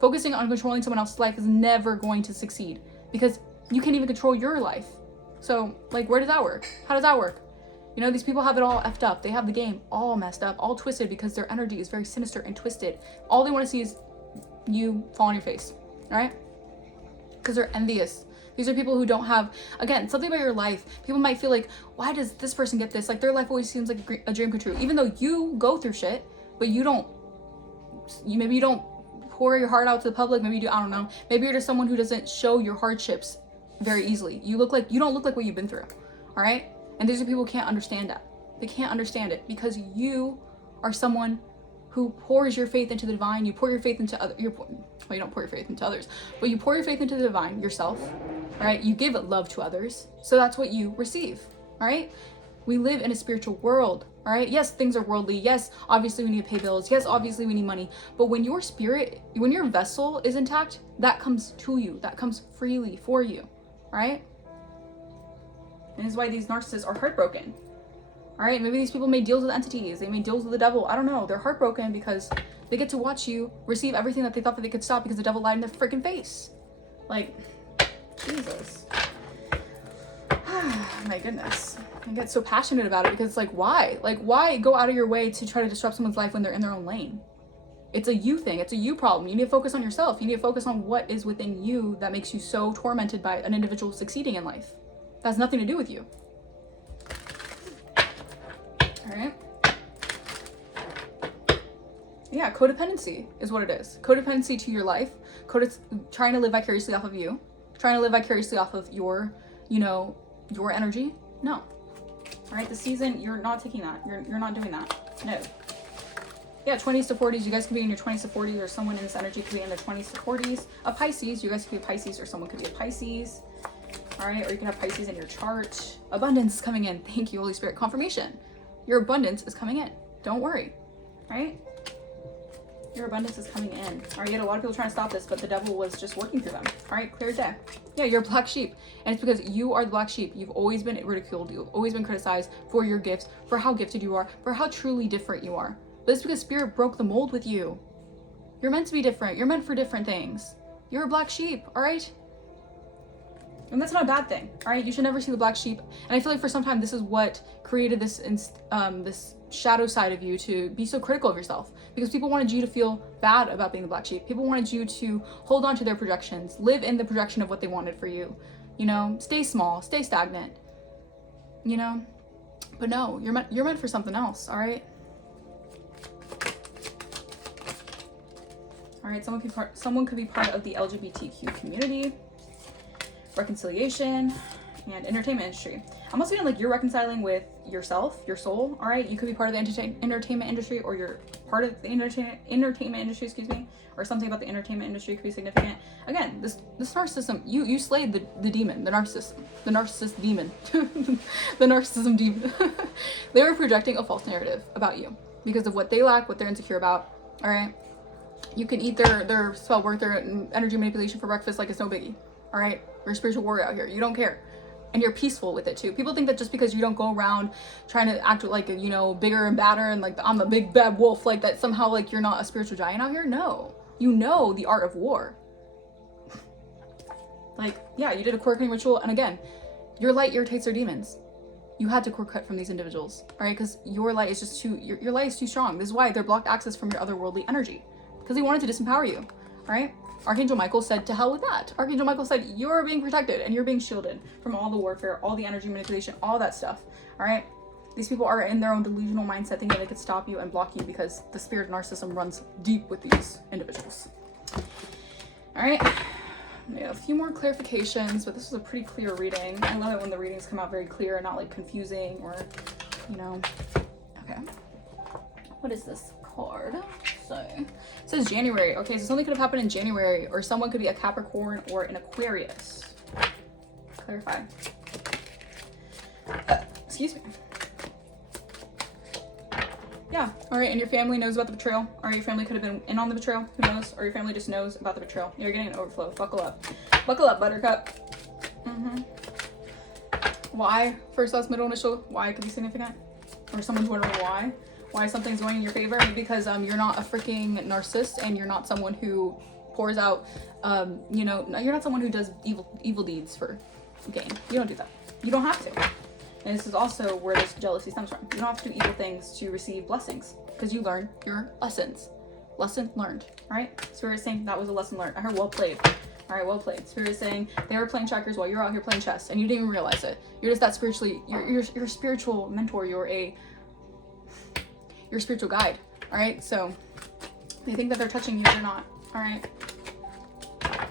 Focusing on controlling someone else's life is never going to succeed because you can't even control your life. So, like, where does that work? How does that work? You know, these people have it all effed up. They have the game all messed up, all twisted because their energy is very sinister and twisted. All they want to see is you fall on your face, all right? Because they're envious. These are people who don't have, again, something about your life. People might feel like, why does this person get this? Like their life always seems like a dream come true. Even though you go through shit, but maybe you don't pour your heart out to the public. Maybe you do, I don't know. Maybe you're just someone who doesn't show your hardships very easily. You don't look like what you've been through. All right? And these are people who can't understand that. They can't understand it because you are someone who pours your faith into the divine. You pour your faith into other. You don't pour your faith into others, but you pour your faith into the divine yourself. All right? You give love to others, so that's what you receive. All right? We live in a spiritual world. All right? Yes, things are worldly. Yes, obviously we need to pay bills. Yes, obviously we need money. But when your spirit, when your vessel is intact, that comes to you. That comes freely for you. All right? And this is why these narcissists are heartbroken. All right? Maybe these people made deals with entities. They made deals with the devil. I don't know. They're heartbroken because they get to watch you receive everything that they thought that they could stop because the devil lied in their freaking face. Like, Jesus. My goodness. I get so passionate about it because it's like, why? Like, why go out of your way to try to disrupt someone's life when they're in their own lane? It's a you thing. It's a you problem. You need to focus on yourself. You need to focus on what is within you that makes you so tormented by an individual succeeding in life. That has nothing to do with you. All right? Yeah, codependency is what it is. Codependency to your life. Trying to live vicariously off of you. Trying to live vicariously off of your, your energy. No. All right, this season, you're not taking that. You're not doing that. No. Yeah, 20s to 40s. You guys could be in your 20s to 40s, or someone in this energy could be in their 20s to 40s. A Pisces. You guys could be a Pisces, or someone could be a Pisces. All right, or you can have Pisces in your chart. Abundance is coming in. Thank you, Holy Spirit. Confirmation. Your abundance is coming in. Don't worry. All right? Your abundance is coming in. All right, you had a lot of people trying to stop this, but the devil was just working through them. All right, clear as day. Yeah, you're a black sheep. And it's because you are the black sheep. You've always been ridiculed. You've always been criticized for your gifts, for how gifted you are, for how truly different you are. But it's because Spirit broke the mold with you. You're meant to be different. You're meant for different things. You're a black sheep, all right? And that's not a bad thing, all right? You should never see the black sheep. And I feel like for some time, this is what created this this shadow side of you to be so critical of yourself, because people wanted you to feel bad about being the black sheep. People wanted you to hold on to their projections, live in the projection of what they wanted for you, stay small, stay stagnant, but no, you're meant for something else, all right? All right, someone could be part of the LGBTQ community, reconciliation, and entertainment industry. I'm also feeling like you're reconciling with yourself, your soul, all right? You could be part of the entertainment industry, or you're part of the entertainment industry, excuse me, or something about the entertainment industry could be significant. Again, this narcissism, you slayed the demon, the narcissist demon, the narcissism demon. They were projecting a false narrative about you because of what they lack, what they're insecure about, all right? You can eat their spell work, their energy manipulation for breakfast like it's no biggie, all right? You're a spiritual warrior out here. You don't care. And you're peaceful with it too. People think that just because you don't go around trying to act like a, bigger and badder and like I'm a big bad wolf, like that somehow like you're not a spiritual giant out here. No, you know the art of war. Like, yeah, you did a cord cutting ritual, and again, your light irritates their demons. You had to cord cut from these individuals, all right? Because your light is just your light is too strong. This is why they're blocked access from your otherworldly energy, because they wanted to disempower you, all right? Archangel Michael said, to hell with that. Archangel Michael said, you're being protected and you're being shielded from all the warfare, all the energy manipulation, all that stuff. All right? These people are in their own delusional mindset thinking they could stop you and block you because the spirit of narcissism runs deep with these individuals. All right? A few more clarifications, but this is a pretty clear reading. I love it when the readings come out very clear and not like confusing or, Okay. What is this card? So it says January. Okay, so something could have happened in January, or someone could be a Capricorn or an Aquarius. Clarify. Excuse me. Yeah, all right, and your family knows about the betrayal. All right, your family could have been in on the betrayal. Who knows? Or your family just knows about the betrayal. You're getting an overflow. Buckle up. Buckle up, Buttercup. Why? First, last, middle, initial. Why could be significant? Or someone's wondering why. Why something's going in your favor? Because you're not a freaking narcissist, and you're not someone who pours out, you're not someone who does evil deeds for gain. You don't do that. You don't have to. And this is also where this jealousy stems from. You don't have to do evil things to receive blessings, because you learn your lessons. Lesson learned. All right? Spirit is saying that was a lesson learned. I heard well played. All right, well played. Spirit is saying they were playing checkers while you're out here playing chess, and you didn't even realize it. You're just that spiritually. You're a spiritual mentor. You're your spiritual guide, all right? So they think that they're touching you, they're not, all right?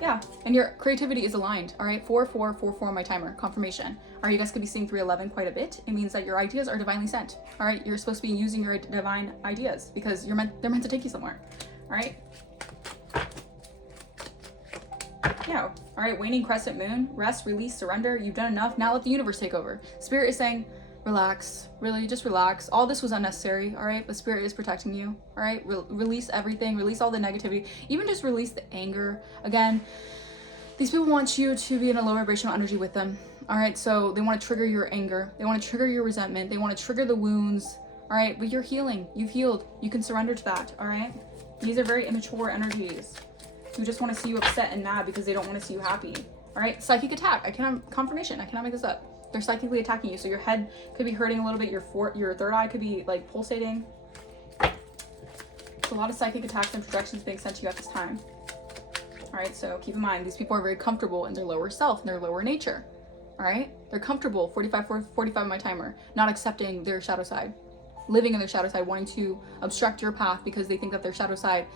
Yeah, and your creativity is aligned, all right? 4444 on my timer, confirmation. All right, you guys could be seeing 311 quite a bit. It means that your ideas are divinely sent, all right? You're supposed to be using your divine ideas because they're meant to take you somewhere, all right? Yeah, all right, waning crescent moon, rest, release, surrender. You've done enough. Now let the universe take over. Spirit is saying, relax, really, just relax. All this was unnecessary, all right? But Spirit is protecting you, all right? Release everything, release all the negativity, even just release the anger. Again, these people want you to be in a low vibrational energy with them, all right? So they want to trigger your anger. They want to trigger your resentment. They want to trigger the wounds, all right? But you're healing. You've healed. You can surrender to that, all right? These are very immature energies who just want to see you upset and mad because they don't want to see you happy, all right? Psychic attack. I cannot, confirmation. I cannot make this up. They're psychically attacking you, so your head could be hurting a little bit. Your third eye could be like pulsating. There's a lot of psychic attacks and projections being sent to you at this time. All right, so keep in mind, these people are very comfortable in their lower self, in their lower nature. All right, they're comfortable. 45 on my timer, not accepting their shadow side, living in their shadow side, wanting to obstruct your path because they think that their shadow side,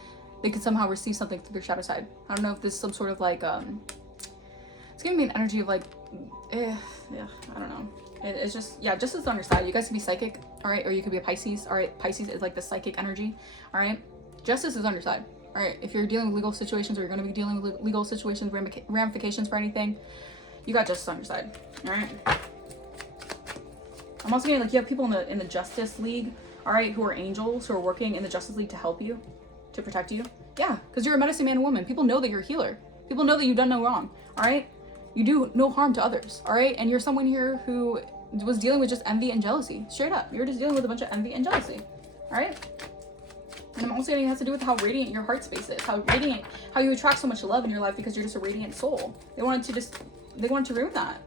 they could somehow receive something through their shadow side. I don't know if this is some sort of like it's giving me an energy of like, yeah, I don't know. It's just, yeah, justice is on your side. You guys can be psychic, all right? Or you could be a Pisces, all right? Pisces is like the psychic energy, all right? Justice is on your side, all right? If you're dealing with legal situations or you're going to be dealing with legal situations, ramifications for anything, you got justice on your side, all right? I'm also getting like you have people in the Justice League, all right, who are angels, who are working in the Justice League to help you, to protect you. Yeah, because you're a medicine man and woman. People know that you're a healer. People know that you've done no wrong, all right? You do no harm to others, all right? And you're someone here who was dealing with just envy and jealousy. Straight up. You're just dealing with a bunch of envy and jealousy, all right? And I'm also getting it has to do with how radiant your heart space is, how you attract so much love in your life because you're just a radiant soul. They wanted to ruin that.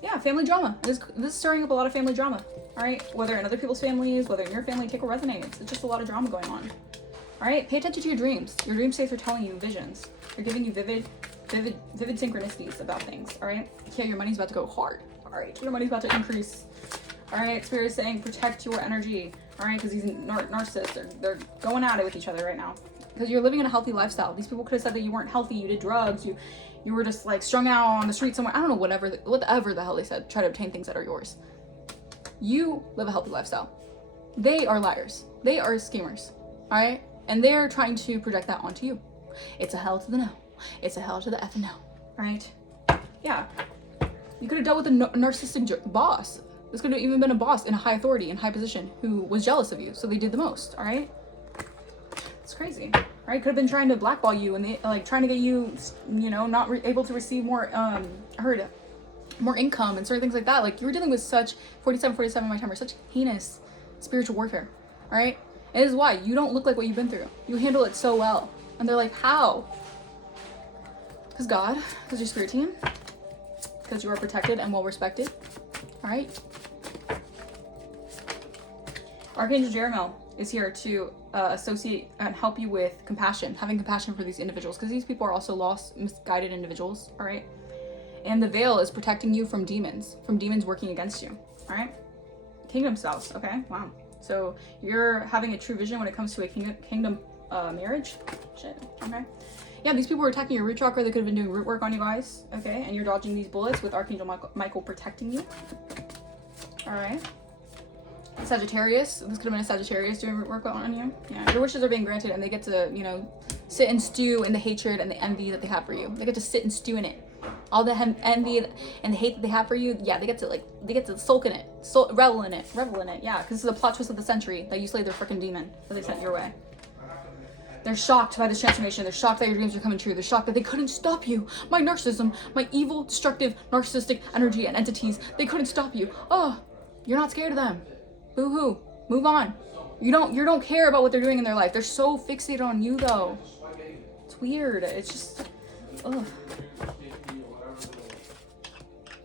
Yeah, family drama. This is stirring up a lot of family drama, all right? Whether in other people's families, whether in your family, take what resonates. It's just a lot of drama going on, all right? Pay attention to your dreams. Your dream states are telling you visions. They're giving you vivid synchronicities about things, all right? Yeah, your money's about to go hard, all right? Your money's about to increase, all right? Spirit is saying protect your energy, all right? Because these narcissists, they're going at it with each other right now. Because you're living in a healthy lifestyle. These people could have said that you weren't healthy, you did drugs, you were just like strung out on the street somewhere. I don't know, whatever the hell they said. Try to obtain things that are yours. You live a healthy lifestyle. They are liars. They are schemers, all right? And they're trying to project that onto you. It's a hell to the no. It's a hell to the effing no, right? Yeah. You could have dealt with a narcissistic boss. This could have even been a boss in a high authority, in high position, who was jealous of you, so they did the most, all right? It's crazy, right? Could have been trying to blackball you and they like trying to get you, you know, not able to receive more, more income and certain things like that. Like you were dealing with such 47 my timer, such heinous spiritual warfare, all right? And this is why you don't look like what you've been through. You handle it so well, and they're like, how? Because God, because your spirit team, because you are protected and well respected, all right? Archangel Jeremiel is here to associate and help you with compassion, having compassion for these individuals, because these people are also lost, misguided individuals, all right? And the veil is protecting you from demons working against you, all right? Kingdom spouse, okay, wow. So you're having a true vision when it comes to a kingdom marriage, shit, okay? Yeah, these people were attacking your root chakra. They could have been doing root work on you guys, okay? And you're dodging these bullets with Archangel Michael protecting you, all right? Sagittarius, this could have been a Sagittarius doing root work on you. Yeah, your wishes are being granted and they get to, you know, sit and stew in the hatred and the envy that they have for you. They get to sit and stew in it. All the envy and the hate that they have for you, yeah, they get to sulk in it, revel in it, yeah, because this is a plot twist of the century that you slayed their freaking demon that they sent your way. They're shocked by this transformation. They're shocked that your dreams are coming true. They're shocked that they couldn't stop you. My narcissism, my evil, destructive, narcissistic energy and entities, they couldn't stop you. Oh, you're not scared of them. Boo-hoo. Move on. You don't care about what they're doing in their life. They're so fixated on you, though. It's weird. It's just, ugh.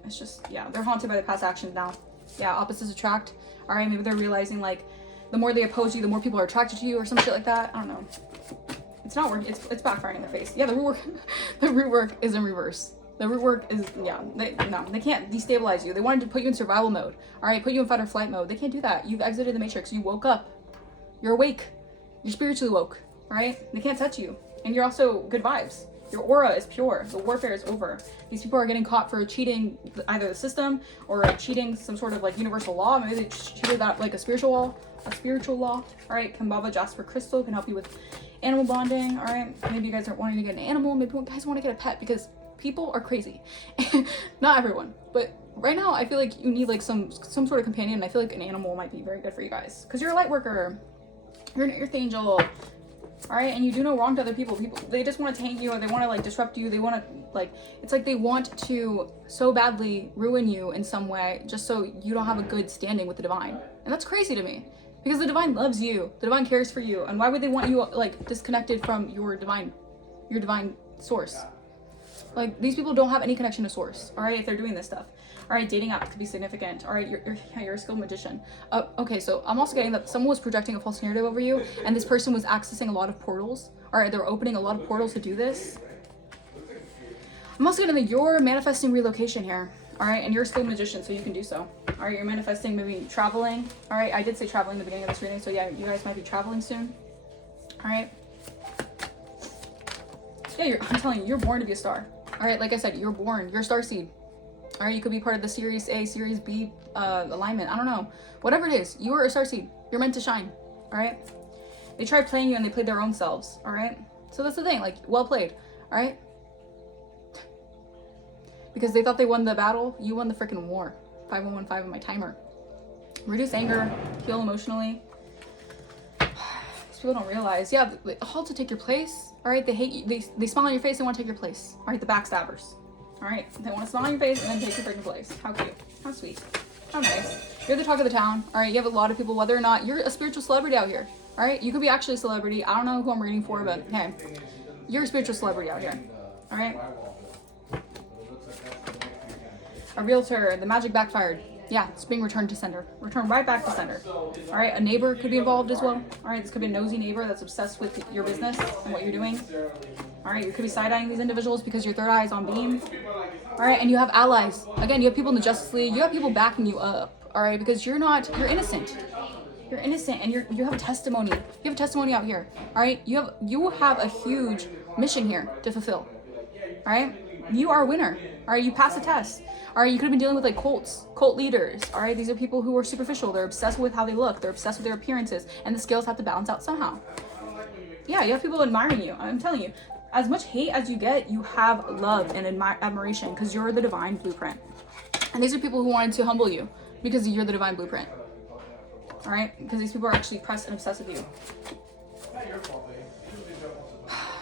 It's just, yeah, they're haunted by the past actions now. Yeah, opposites attract. All right, maybe they're realizing, like, the more they oppose you, the more people are attracted to you or some shit like that. I don't know. It's not working. It's backfiring in their face. Yeah, the root work is in reverse. The root work is, yeah, they can't destabilize you. They wanted to put you in survival mode. All right, put you in fight or flight mode. They can't do that. You've exited the matrix. You woke up. You're awake. You're spiritually woke. All right? They can't touch you. And you're also good vibes. Your aura is pure. The warfare is over. These people are getting caught for cheating either the system or cheating some sort of like universal law. Maybe they cheated that like a spiritual law. All right, Kambaba Jasper Crystal can help you with animal bonding. All right, maybe you guys are wanting to get an animal. Maybe you guys want to get a pet because people are crazy. Not everyone, but right now I feel like you need like some sort of companion. I feel like an animal might be very good for you guys because you're a light worker. You're an earth angel. All right, and you do no wrong to other people. They just want to tank you, or they want to like disrupt you. They want to like, it's like they want to so badly ruin you in some way just so you don't have a good standing with the divine. And that's crazy to me because the divine loves you. The divine cares for you. And why would they want you like disconnected from your divine source? Like, these people don't have any connection to source, all right, if they're doing this stuff. All right, dating apps could be significant. All right, you're a skilled magician. Okay, so I'm also getting that someone was projecting a false narrative over you, and this person was accessing a lot of portals. All right, they're opening a lot of portals to do this. I'm also getting that you're manifesting relocation here. All right, and you're a skilled magician, so you can do so. All right, you're manifesting maybe traveling. All right, I did say traveling in the beginning of this reading, so yeah, you guys might be traveling soon. All right. Yeah, I'm telling you, you're born to be a star. All right, like I said, you're born. You're a starseed. All right, you could be part of the Series A, Series B alignment. I don't know. Whatever it is, you are a starseed. You're meant to shine. All right? They tried playing you and they played their own selves. All right? So that's the thing. Like, well played. All right? Because they thought they won the battle. You won the freaking war. 5115 on my timer. Reduce anger. Heal emotionally. These people don't realize. Yeah, all to take your place. All right? They hate you. They smile on your face and want to take your place. All right? The backstabbers. All right, they want to smile on your face and then take your freaking place. How cute. How sweet. How nice. You're the talk of the town. All right, you have a lot of people, whether or not you're a spiritual celebrity out here. All right, you could be actually a celebrity. I don't know who I'm reading for, but hey, you're a spiritual celebrity out here. All right. A realtor, the magic backfired. Yeah, it's being returned to sender. Return right back to sender. All right, a neighbor could be involved as well. All right, this could be a nosy neighbor that's obsessed with your business and what you're doing. All right, you could be side-eyeing these individuals because your third eye is on beam. All right, and you have allies. Again, you have people in the Justice League. You have people backing you up. All right, because you're innocent. You're innocent, and you have a testimony. You have a testimony out here. All right, you have a huge mission here to fulfill. All right, you are a winner. All right, you passed the test. All right, you could have been dealing with like cult leaders. All right, these are people who are superficial. They're obsessed with how they look. They're obsessed with their appearances, and the scales have to balance out somehow. Yeah, you have people admiring you. I'm telling you. As much hate as you get, you have love and admiration because you're the divine blueprint. And these are people who wanted to humble you because you're the divine blueprint. All right? Because these people are actually pressed and obsessed with you.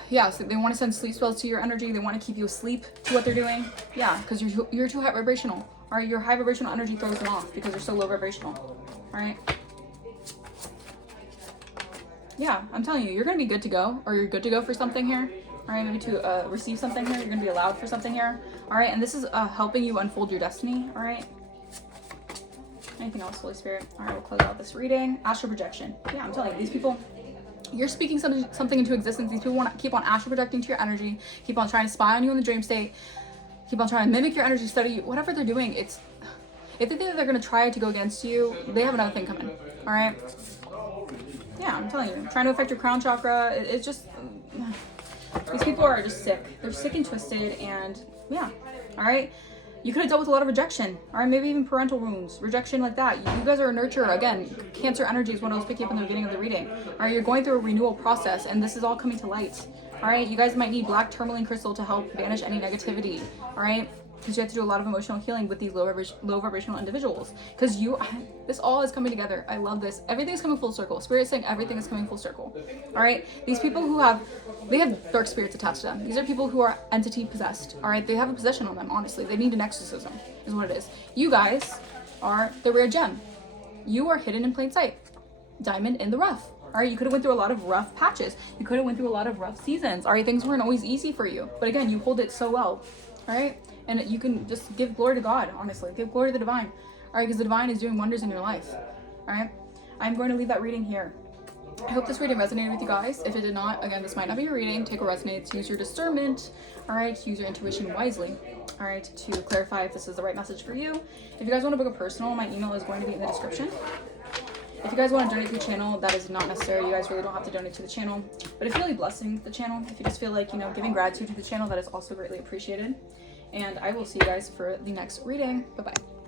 Yeah, so they want to send sleep spells to your energy. They want to keep you asleep to what they're doing. Yeah, because you're too high vibrational. All right? Your high vibrational energy throws them off because they're so low vibrational. All right? Yeah, I'm telling you, you're going to be good to go, or you're good to go for something here. All right, maybe to receive something here. You're going to be allowed for something here. All right, and this is helping you unfold your destiny. All right. Anything else, Holy Spirit? All right, we'll close out this reading. Astral projection. Yeah, I'm telling you, these people, you're speaking something into existence. These people want to keep on astral projecting to your energy, keep on trying to spy on you in the dream state, keep on trying to mimic your energy, study you. Whatever they're doing, if they think that they're going to try to go against you, they have another thing coming. All right. Yeah, I'm telling you, trying to affect your crown chakra. It's just... These people are just sick. They're sick and twisted, and yeah. All right. You could have dealt with a lot of rejection, all right, maybe even parental wounds, rejection like that. You guys are a nurturer. Again, Cancer energy is what I was picking up in the beginning of the reading. All right, you're going through a renewal process, and this is all coming to light. All right, you guys might need black tourmaline crystal to help banish any negativity. All right, because you have to do a lot of emotional healing with these low vibrational individuals. Because this all is coming together. I love this. Everything is coming full circle. Spirit is saying everything is coming full circle. All right, these people who have dark spirits attached to them. These are people who are entity possessed. All right, they have a possession on them. Honestly, they need an exorcism, is what it is. You guys are the rare gem. You are hidden in plain sight. Diamond in the rough. All right, you could have went through a lot of rough patches. You could have went through a lot of rough seasons. All right, things weren't always easy for you, but again, you hold it so well. All right, and you can just give glory to God. Honestly, give glory to the divine. All right, because the divine is doing wonders in your life. All right, I'm going to leave that reading here. I hope this reading resonated with you guys. If it did not, again, this might not be your reading. Take what resonates. Use your discernment. All right, use your intuition wisely. All right, to clarify if this is the right message for you. If you guys want to book a personal, my email is going to be in the description. If If you guys want to donate to the channel, that is not necessary. You guys really don't have to donate to the channel. But if you're really blessing the channel, if you just feel like, you know, giving gratitude to the channel, that is also greatly appreciated. And I will see you guys for the next reading. Bye-bye.